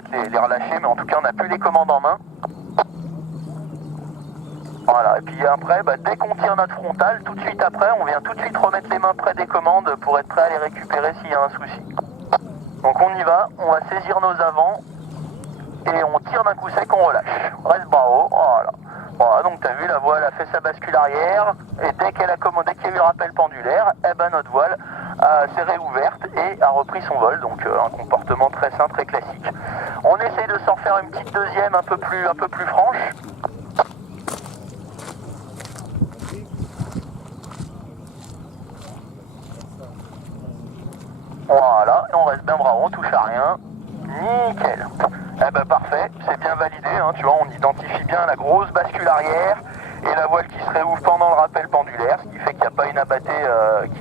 peut-être les relâcher, mais en tout cas on n'a plus les commandes en main. Voilà, et puis après, dès qu'on tire notre frontale, tout de suite après, on vient tout de suite remettre les mains près des commandes pour être prêt à les récupérer s'il y a un souci. Donc on y va, on va saisir nos avants et on tire d'un coup sec, on relâche. Reste bras haut, voilà. Voilà, donc tu as vu, la voile a fait sa bascule arrière et dès qu'il y a eu le rappel pendulaire, notre voile s'est réouverte et a repris son vol, donc un comportement très sain, très classique. On essaye de s'en faire une petite deuxième un peu plus franche. Voilà, et on reste bien bras haut, on touche à rien. Nickel. Parfait, c'est bien validé, hein, tu vois, on identifie bien la grosse bascule arrière et la voile qui se réouvre pendant le rappel pendulaire, ce qui fait qu'il n'y a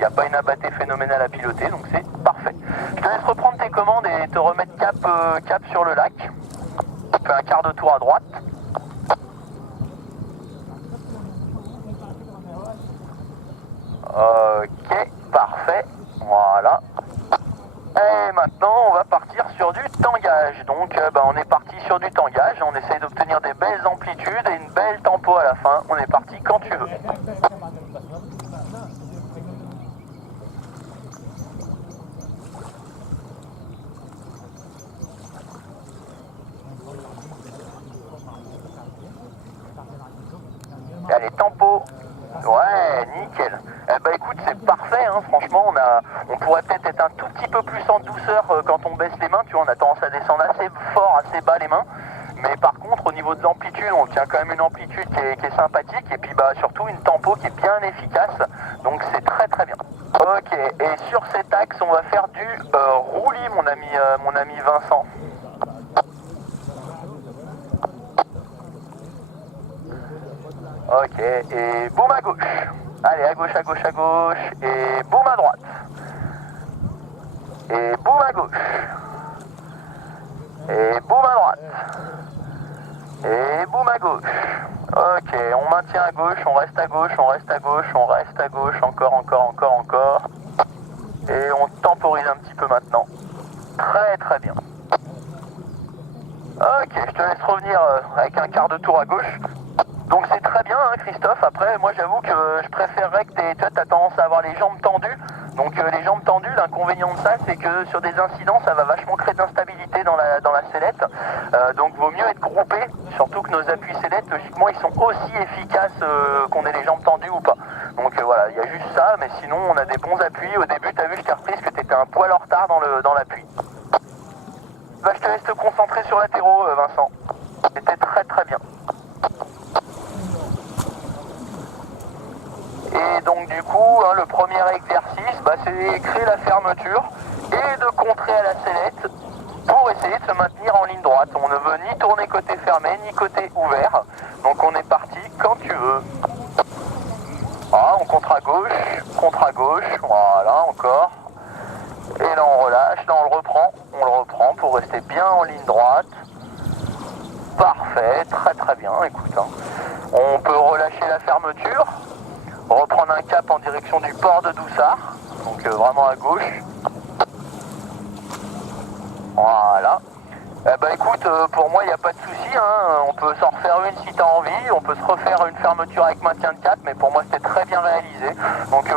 pas une abattée phénoménale à piloter, donc c'est parfait. Je te laisse reprendre tes commandes et te remettre cap sur le lac. Tu fais un quart de tour à droite. Ok, parfait, voilà. Et maintenant, on va partir sur du tangage. Donc, on est parti sur du tangage. On essaye d'obtenir des belles amplitudes et une belle tempo à la fin. On est parti quand tu veux. Allez, tempo. Ouais, nickel. Écoute, c'est parfait, hein. Franchement, on pourrait peut-être être un tout petit peu plus en douceur quand on baisse les mains, tu vois, on a tendance à descendre assez fort, assez bas les mains, mais par contre, au niveau de l'amplitude, on tient quand même une amplitude qui est sympathique, et puis surtout une tempo qui est bien efficace, donc c'est très très bien. Ok, et sur cet axe, on va faire du roulis, mon ami Vincent. Ok, et boum à gauche. Allez, à gauche, à gauche, à gauche. Et boum à droite. Et boum à gauche. Et boum à droite. Et boum à gauche. Ok, on maintient à gauche, on reste à gauche, on reste à gauche, on reste à gauche, encore. Et on temporise un petit peu maintenant. Très très bien. Ok, je te laisse revenir avec un quart de tour à gauche. Donc c'est très bien, hein, Christophe. Après, moi j'avoue que je préférerais que tu as tendance à avoir les jambes tendues. Donc les jambes tendues, l'inconvénient de ça, c'est que sur des incidents, ça va vachement créer de l'instabilité dans la sellette. Donc vaut mieux être groupé, surtout que nos appuis sellettes, logiquement, ils sont aussi efficaces qu'on ait les jambes tendues ou pas. Donc voilà, il y a juste ça, mais sinon on a des bons appuis. Au début, tu as vu, je t'ai repris que tu étais un poil en retard dans l'appui. Je te laisse te concentrer sur latéraux, Vincent. C'était très très bien. Et donc du coup, le premier exercice, c'est créer la fermeture et de contrer à la sellette pour essayer de se maintenir en ligne droite. On ne veut ni tourner côté fermé, ni côté ouvert. Donc on est parti quand tu veux. Voilà, on contre à gauche, voilà, encore. Et là on relâche, là on le reprend pour rester bien en ligne droite. Parfait, très très bien, écoute. On peut relâcher la fermeture. Reprendre un cap en direction du port de Doussard, donc vraiment à gauche. Voilà. Écoute, pour moi il n'y a pas de souci, hein. On peut s'en refaire une si tu as envie, on peut se refaire une fermeture avec maintien de cap, mais pour moi c'était très bien réalisé. Donc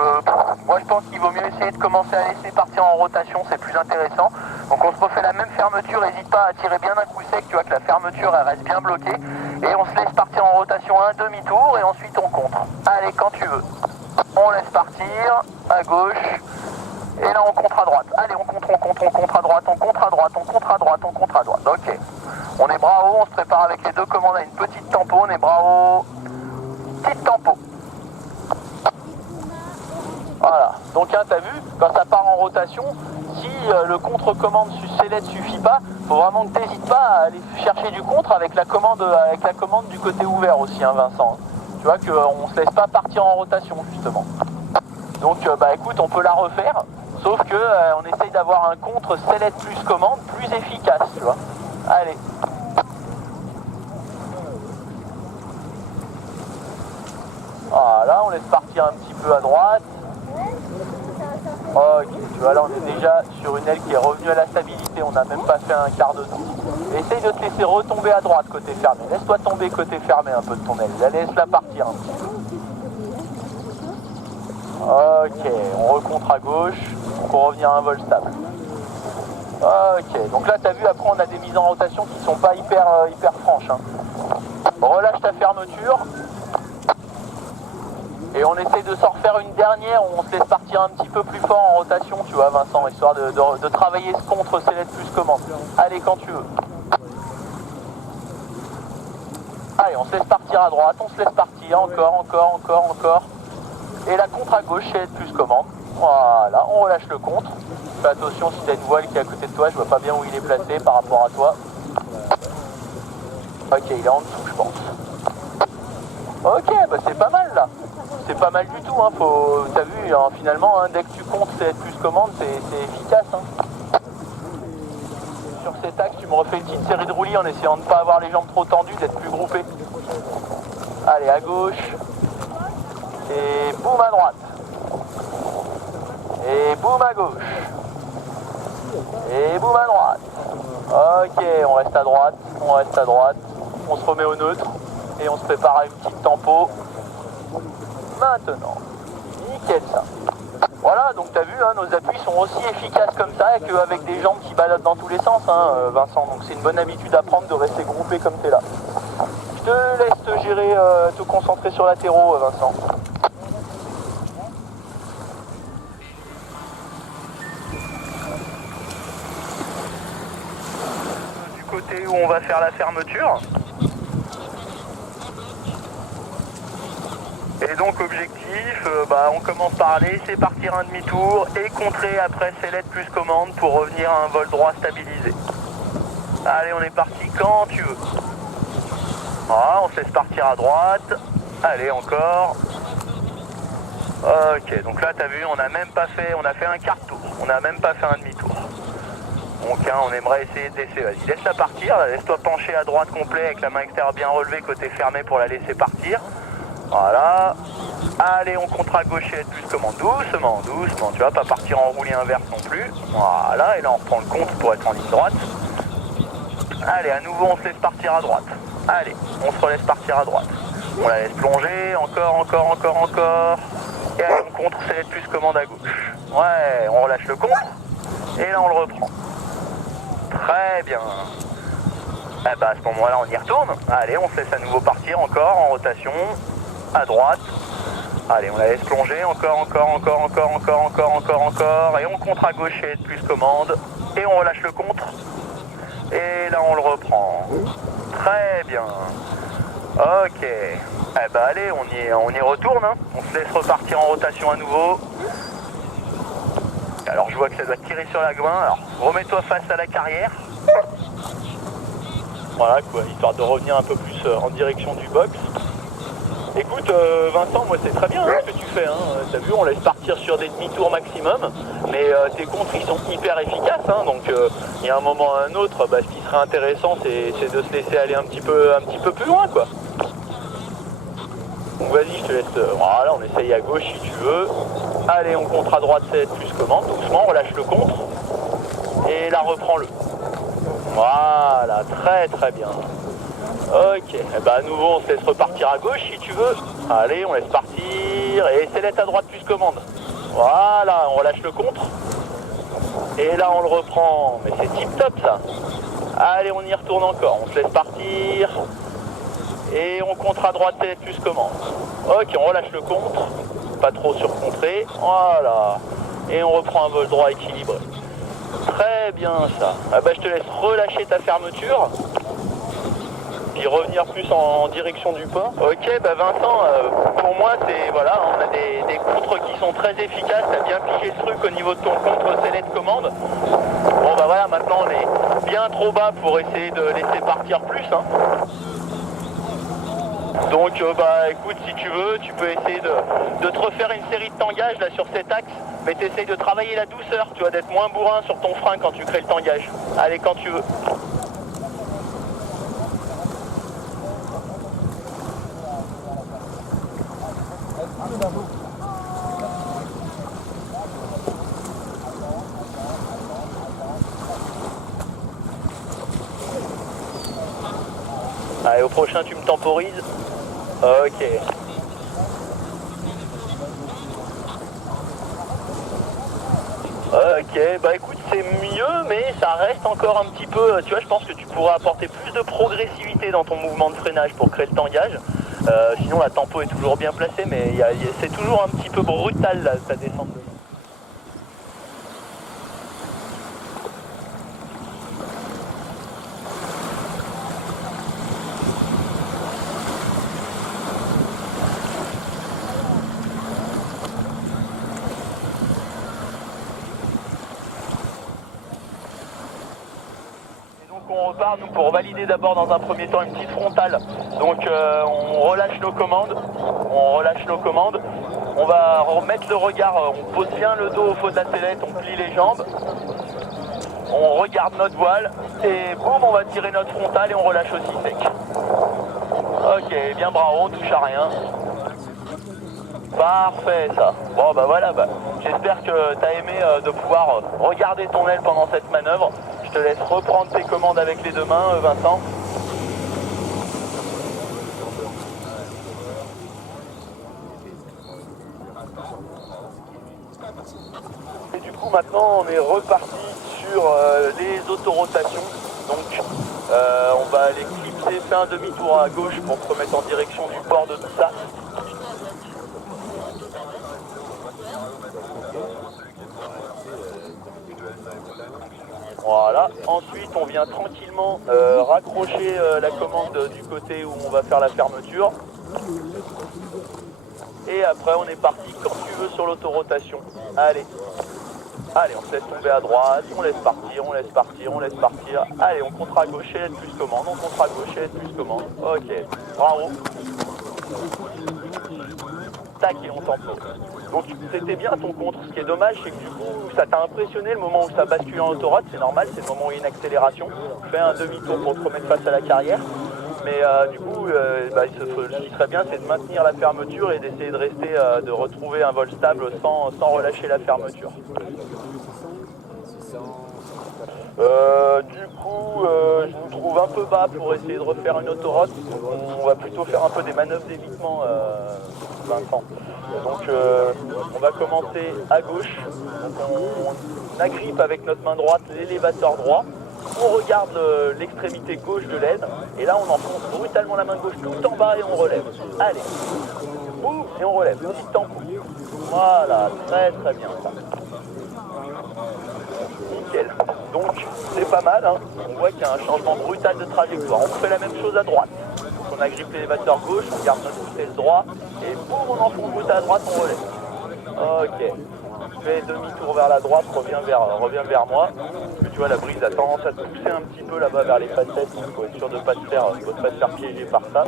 moi je pense qu'il vaut mieux essayer de commencer à laisser partir en rotation, c'est plus intéressant. Donc on se refait la même fermeture, n'hésite pas à tirer bien d'un coup sec, tu vois que la fermeture elle reste bien bloquée. Et on se laisse partir en rotation un demi-tour et ensuite on contre. Allez, quand tu veux. On laisse partir à gauche. Et là on contre à droite. Allez, on contre à droite, on contre à droite. Ok. On est bras haut, on se prépare avec les deux commandes à une petite tempo. On est bras haut. Petite tempo. Voilà. Donc t'as vu, quand ça part en rotation, si le contre-commande sellette suffit pas, faut vraiment que t'hésites pas à aller chercher du contre avec la commande du côté ouvert aussi, hein, Vincent. Tu vois qu'on se laisse pas partir en rotation justement. Donc écoute, on peut la refaire, sauf que on essaye d'avoir un contre sellette plus commande plus efficace, tu vois. Allez. Voilà, on laisse partir un petit peu à droite. Ok, tu vois là on est déjà sur une aile qui est revenue à la stabilité, on n'a même pas fait un quart de tour. Essaye de te laisser retomber à droite côté fermé, laisse-toi tomber côté fermé un peu de ton aile, laisse-la partir un petit peu. Ok, on recontre à gauche pour revenir à un vol stable. Ok, donc là tu as vu, après on a des mises en rotation qui sont pas hyper franches. Hein. Relâche ta fermeture. Et on essaie de s'en refaire une dernière où on se laisse partir un petit peu plus fort en rotation, tu vois Vincent, histoire de travailler ce contre select plus commande. Allez, quand tu veux. Allez, on se laisse partir à droite, on se laisse partir, encore. Et la contre à gauche, select plus commande. Voilà, on relâche le contre. Fais attention si tu as une voile qui est à côté de toi, je vois pas bien où il est placé par rapport à toi. Ok, il est en dessous, je pense. Ok, bah c'est pas mal là. C'est pas mal du tout, hein. T'as vu, hein, finalement, hein, dès que tu comptes select plus commande, c'est efficace. Hein. Sur cet axe, tu me refais une petite série de roulis en essayant de ne pas avoir les jambes trop tendues, d'être plus groupé. Allez, à gauche. Et boum à droite. Et boum à gauche. Et boum à droite. Ok, on reste à droite. On se remet au neutre. Et on se prépare à une petite tempo. Maintenant. Nickel ça. Voilà, donc t'as vu, hein, nos appuis sont aussi efficaces comme ça qu'avec des jambes qui baladent dans tous les sens, hein, Vincent. Donc c'est une bonne habitude à prendre de rester groupé comme t'es là. Je te laisse te gérer, te concentrer sur latéraux, Vincent. Du côté où on va faire la fermeture. Et donc objectif, on commence par laisser partir un demi-tour et contrer après select plus commande pour revenir à un vol droit stabilisé. Allez, on est parti quand tu veux. Voilà, on se laisse partir à droite. Allez, encore. Ok, donc là, t'as vu, on a fait un quart tour. On n'a même pas fait un demi-tour. Donc, hein, on aimerait essayer de laisser. Vas-y, laisse-la partir. Laisse-toi pencher à droite complet avec la main extérieure bien relevée côté fermé pour la laisser partir. Voilà. Allez, on contre à gauche et plus commande. Doucement. Tu vas pas partir en roulis inverse non plus. Voilà, et là, on reprend le contre pour être en ligne droite. Allez, à nouveau, on se laisse partir à droite. Allez, on se relaisse partir à droite. On la laisse plonger, encore. Et allez, on contre, select plus commande à gauche. Ouais, on relâche le contre. Et là, on le reprend. Très bien. Eh ben, à ce moment-là, on y retourne. Allez, on se laisse à nouveau partir, encore, en rotation. À droite. Allez, on la laisse plonger, encore. Et on contre à gauche et plus commande. Et on relâche le contre. Et là, on le reprend. Très bien. Ok. Eh ben, allez, on y retourne. Hein. On se laisse repartir en rotation à nouveau. Alors, je vois que ça doit tirer sur la main. Alors, remets-toi face à la carrière. Voilà, quoi, histoire de revenir un peu plus en direction du box. Écoute, Vincent, moi c'est très bien hein, ce que tu fais. Hein. T'as vu, on laisse partir sur des demi-tours maximum, mais tes contres ils sont hyper efficaces. Hein, donc il y a un moment ou un autre, ce qui serait intéressant, c'est de se laisser aller un petit peu plus loin, quoi. Donc vas-y, je te laisse. Voilà, on essaye à gauche si tu veux. Allez, on contre à droite, c'est plus commande. Doucement, on relâche le contre. Et là, reprends-le. Voilà, très bien. Ok, et à nouveau on se laisse repartir à gauche si tu veux. Allez, on laisse partir. Et select à droite plus commande. Voilà, on relâche le contre. Et là on le reprend. Mais c'est tip top ça. Allez, on y retourne encore. On se laisse partir. Et on contre à droite select plus commande. Ok, on relâche le contre. Pas trop surcontré. Voilà. Et on reprend un vol droit équilibré. Très bien ça. Je te laisse relâcher ta fermeture. Puis revenir plus en direction du port. Ok, Vincent, pour moi c'est voilà, on a des contres qui sont très efficaces, t'as bien piqué le truc au niveau de ton contre select commande. Bon voilà, maintenant on est bien trop bas pour essayer de laisser partir plus. Hein. Donc écoute, si tu veux, tu peux essayer de te refaire une série de tangages là sur cet axe, mais t'essayes de travailler la douceur, tu vois, d'être moins bourrin sur ton frein quand tu crées le tangage. Allez, quand tu veux. Allez, au prochain tu me temporises. Ok. Ok, bah écoute, c'est mieux, mais ça reste encore un petit peu, tu vois, je pense que tu pourras apporter plus de progressivité dans ton mouvement de freinage pour créer le tangage. Sinon la tempo est toujours bien placée, mais c'est toujours un petit peu brutal là, ta descente. On repart nous pour valider d'abord dans un premier temps une petite frontale. Donc on relâche nos commandes, on va remettre le regard, on pose bien le dos au faux de la sellette, on plie les jambes, on regarde notre voile et boum, on va tirer notre frontale et on relâche aussi sec. Ok, bien bravo, on touche à rien. Parfait ça. Bon bah voilà, j'espère que tu as aimé de pouvoir regarder ton aile pendant cette manœuvre. Je te laisse reprendre tes commandes avec les deux mains, Vincent. Et du coup maintenant on est reparti sur les autorotations. Donc on va aller clipser, faire un demi-tour à gauche pour se remettre en direction du port de tout ça. Voilà, ensuite on vient tranquillement raccrocher la commande du côté où on va faire la fermeture. Et après on est parti quand tu veux sur l'autorotation. Allez, on se laisse tomber à droite, on laisse partir. Allez, on contre à gauche et plus commande, plus commande. Ok, bravo. Tac, et on tempo. Donc c'était bien ton contre. Ce qui est dommage, c'est que du coup, ça t'a impressionné le moment où ça bascule en autoroute. C'est normal, c'est le moment où il y a une accélération. Fais un demi-tour pour te remettre face à la carrière. Mais du coup, ce qui serait bien, c'est de maintenir la fermeture et d'essayer de rester, de retrouver un vol stable sans relâcher la fermeture. Du coup, je vous trouve un peu bas pour essayer de refaire une autoroute. On va plutôt faire un peu des manœuvres d'évitement, Vincent. Donc, on va commencer à gauche. Donc, on agrippe avec notre main droite l'élévateur droit. On regarde l'extrémité gauche de l'aide. Et là, on enfonce brutalement la main gauche tout en bas et on relève. Allez, boum, et on relève. Petit tempo. Voilà, très très bien ça. Nickel. Donc c'est pas mal, hein. On voit qu'il y a un changement brutal de trajectoire. On fait la même chose à droite. Donc on agrippe l'élévateur gauche, on garde notre poussée droit et boum, on enfonce brut à droite, on relève. Ok. Fais demi-tour vers la droite, reviens vers moi. Parce que tu vois, la brise a tendance à te pousser un petit peu là-bas vers les facettes, donc il faut être sûr de ne pas te faire piéger par ça.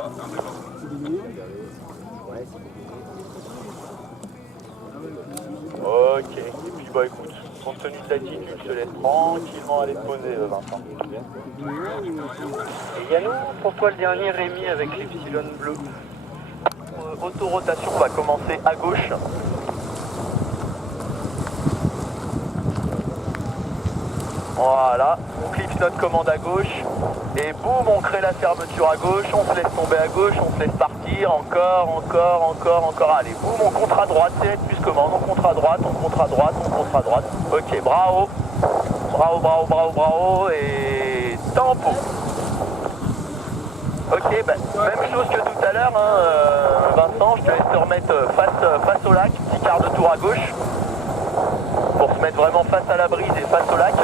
Ok. Et puis bah écoute, compte tenu de l'attitude, je te laisse tranquillement aller te poser, Vincent. Et Yannou, pour toi le dernier Rémi avec l'Epsilon bleu. Autorotation va commencer à gauche. Voilà, on clique notre commande à gauche et boum, on crée la fermeture à gauche, on se laisse tomber à gauche, on se laisse partir, encore. Allez, boum, on contre à droite, c'est plus commande, on contre à droite. Ok, bravo, et tempo. Ok, même chose que tout à l'heure, hein, Vincent, je te laisse te remettre face au lac, petit quart de tour à gauche, pour se mettre vraiment face à la brise et face au lac.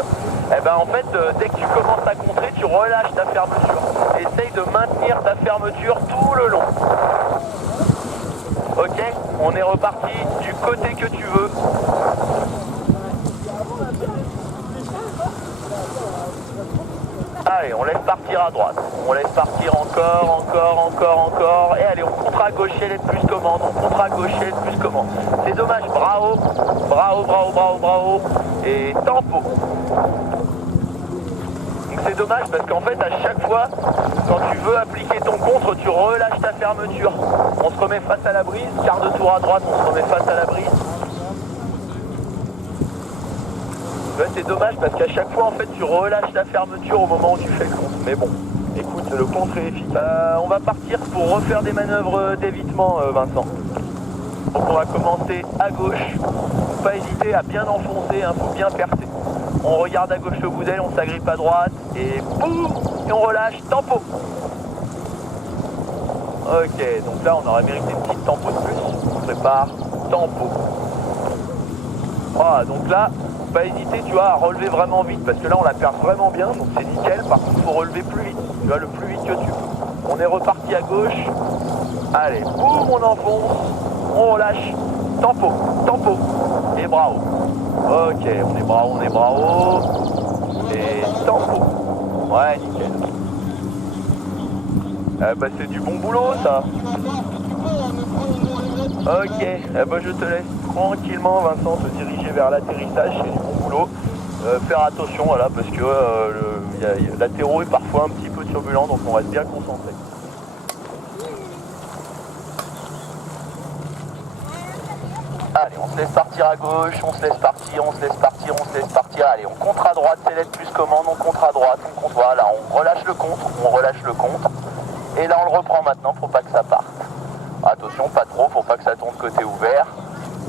Et en fait, dès que tu commences à contrer, tu relâches ta fermeture. Essaye de maintenir ta fermeture tout le long. Ok, on est reparti du côté que tu veux. Allez, on laisse partir à droite. On laisse partir encore. Et allez, on contre à gauche, elle est plus commande. C'est dommage, bravo. Et tempo. Donc c'est dommage parce qu'en fait, à chaque fois, quand tu veux appliquer ton contre, tu relâches ta fermeture. On se remet face à la brise, quart de tour à droite, on se remet face à la brise. Ouais, c'est dommage parce qu'à chaque fois en fait tu relâches ta fermeture au moment où tu fais le contre. Mais bon, Écoute, le contre est efficace. On va partir pour refaire des manœuvres d'évitement, Vincent. Donc on va commencer à gauche. Faut pas hésiter à bien enfoncer, hein, faut bien percer. On regarde à gauche le bout d'aile, on s'agrippe à droite et boum, et on relâche, tempo. Ok, donc là on aurait mérité une petite tempo de plus. On prépare, tempo. Voilà, donc là, faut pas hésiter, tu vois, à relever vraiment vite, parce que là on la perd vraiment bien, donc c'est nickel. Par contre, faut relever plus vite, tu vois, le plus vite que tu peux. On est reparti à gauche. Allez, boum, on enfonce, on relâche, tempo, tempo, et bravo. Ok, on est bravo, et tempo. Ouais, nickel. Bah c'est du bon boulot ça. Ok, je te laisse tranquillement Vincent te diriger vers l'atterrissage, c'est du bon boulot. Faire attention voilà, parce que l'atterro est parfois un petit peu turbulent, donc on reste bien concentré. Allez, on se laisse partir à gauche, on se laisse partir, on se laisse partir, on se laisse partir. Allez, on contre à droite, c'est l'aide plus commande, on contre à droite, on contre, voilà, on relâche le contre, on relâche le contre. Et là on le reprend maintenant pour pas que ça parte. Attention, pas trop, faut pas que ça tourne côté ouvert.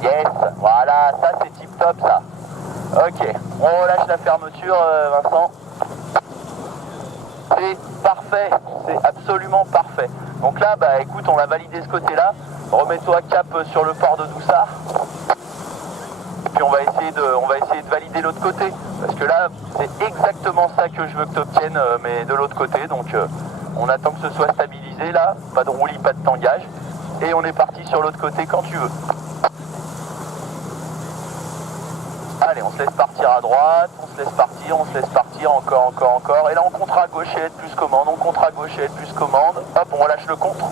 Yes, voilà, ça c'est tip top ça. Ok, on relâche la fermeture Vincent. C'est parfait, c'est absolument parfait. Donc là, bah écoute, on a validé ce côté-là. Remets-toi cap sur le port de Doussard. Puis on va essayer de valider l'autre côté. Parce que là, c'est exactement ça que je veux que tu obtiennes, mais de l'autre côté. Donc on attend que ce soit stabilisé là. Pas de roulis, pas de tangage. Et on est parti sur l'autre côté quand tu veux. Allez, on se laisse partir à droite, on se laisse partir, encore. Et là on contre à gauche et aide plus commande, on contre à gauche et aide plus commande. Hop, on relâche le contre.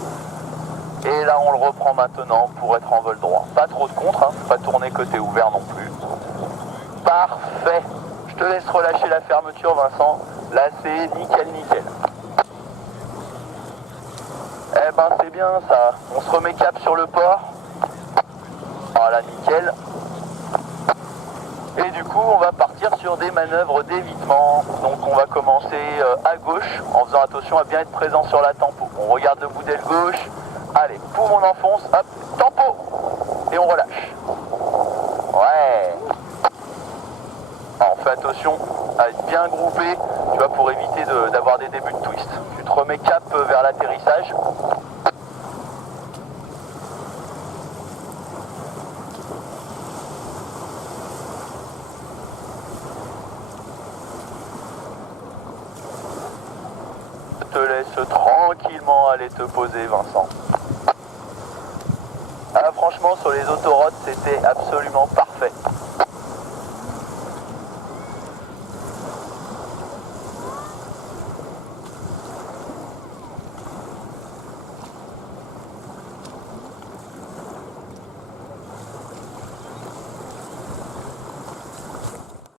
Et là on le reprend maintenant pour être en vol droit. Pas trop de contre, hein, faut pas tourner côté ouvert non plus. Parfait. Je te laisse relâcher la fermeture Vincent. Là c'est nickel. Eh ben c'est bien ça. On se remet cap sur le port. Voilà, nickel. Et du coup, on va partir sur des manœuvres d'évitement. Donc on va commencer à gauche, en faisant attention à bien être présent sur la tempo. On regarde le bout d'aile gauche. Allez, boum, on enfonce, hop, tempo. Et on relâche. Ouais. Alors, on fait attention à être bien groupé, tu vois, pour éviter d'avoir des débuts de twist. Tu te remets cap vers l'atterrissage. Te laisse tranquillement aller te poser Vincent. Ah, franchement sur les autoroutes c'était absolument parfait.